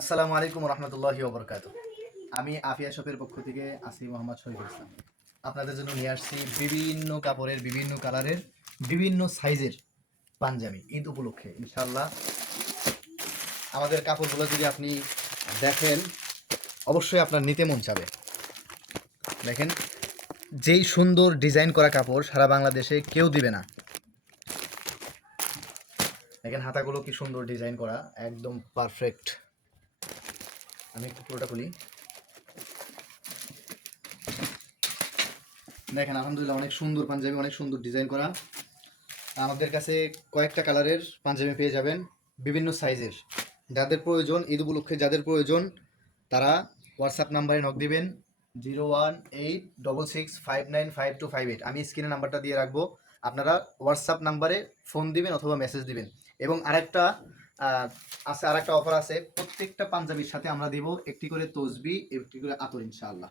আসসালামু আলাইকুম রহমতুল্লাহি ওবরকাতুহ। আমি আফিয়া শপের পক্ষ থেকে আসি মোহাম্মদ শহীদুল ইসলাম। আপনাদের জন্য নিয়ে আসছি বিভিন্ন কাপড়ের, বিভিন্ন কালারের, বিভিন্ন সাইজের পাঞ্জাবি ঈদ উপলক্ষে ইনশাল্লাহ। আমাদের কাপড়গুলো যদি আপনি দেখেন অবশ্যই আপনার নিতে মন চাবে। দেখেন যেই সুন্দর ডিজাইন করা কাপড় সারা বাংলাদেশে কেউ দিবে না। দেখেন হাতাগুলো কি সুন্দর ডিজাইন করা, একদম পারফেক্ট। আমি একটু পুরোটা খুলি। দেখেন আলহামদুলিল্লাহ অনেক সুন্দর পাঞ্জাবি, অনেক সুন্দর ডিজাইন করা। আমাদের কাছে কয়েকটা কালারের পাঞ্জাবি পেয়ে যাবেন, বিভিন্ন সাইজের। যাদের প্রয়োজন, ঈদ উপলক্ষে যাদের প্রয়োজন তারা হোয়াটসঅ্যাপ নাম্বারে নক দিবেন 01866595258। আমি স্ক্রিনে নাম্বারটা দিয়ে রাখবো, আপনারা হোয়াটসঅ্যাপ নাম্বারে ফোন দিবেন অথবা মেসেজ দিবেন। এবং আরেকটা আরেকটা অফার আছে, প্রত্যেকটা পাঞ্জাবির সাথে আমরা দিব একটি করে তসবি, একটি করে আতর ইনশাআল্লাহ।